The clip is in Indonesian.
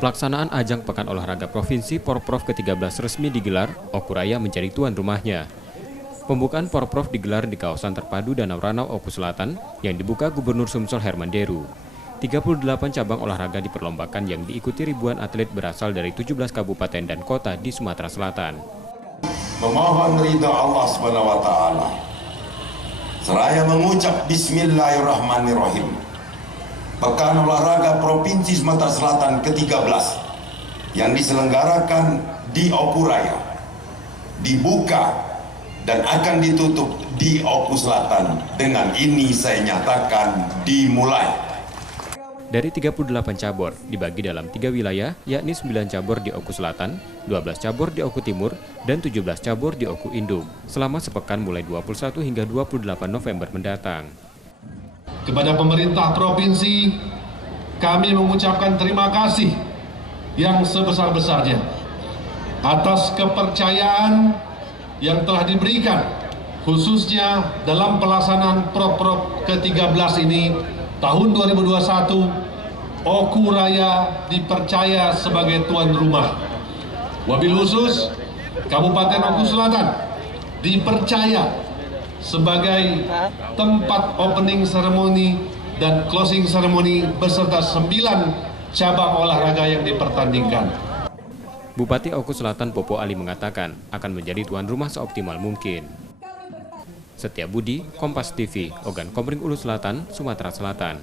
Pelaksanaan ajang Pekan Olahraga Provinsi Porprov ke-13 resmi digelar, Oku Raya menjadi tuan rumahnya. Pembukaan Porprov digelar di kawasan terpadu Danau Ranau Oku Selatan yang dibuka Gubernur Sumsel Herman Deru. 38 cabang olahraga diperlombakan yang diikuti ribuan atlet berasal dari 17 kabupaten dan kota di Sumatera Selatan. Memohon ridha Allah SWT, seraya mengucap Bismillahirrahmanirrahim. Pekan Olahraga Provinsi Sumatera Selatan ke-13 yang diselenggarakan di Oku Raya dibuka dan akan ditutup di Oku Selatan. Dengan ini saya nyatakan dimulai. Dari 38 cabur dibagi dalam 3 wilayah, yakni 9 cabur di Oku Selatan, 12 cabur di Oku Timur, dan 17 cabur di Oku Indung selama sepekan mulai 21 hingga 28 November mendatang. Kepada pemerintah provinsi, kami mengucapkan terima kasih yang sebesar-besarnya atas kepercayaan yang telah diberikan, khususnya dalam pelaksanaan Porprov ke-13 ini tahun 2021, Oku Raya dipercaya sebagai tuan rumah. Wabil khusus, Kabupaten Oku Selatan dipercaya sebagai tempat opening ceremony dan closing ceremony beserta 9 cabang olahraga yang dipertandingkan. Bupati Oku Selatan Popo Ali mengatakan akan menjadi tuan rumah seoptimal mungkin. Setia Budi, Kompas TV, Ogan Komering Ulu Selatan, Sumatera Selatan.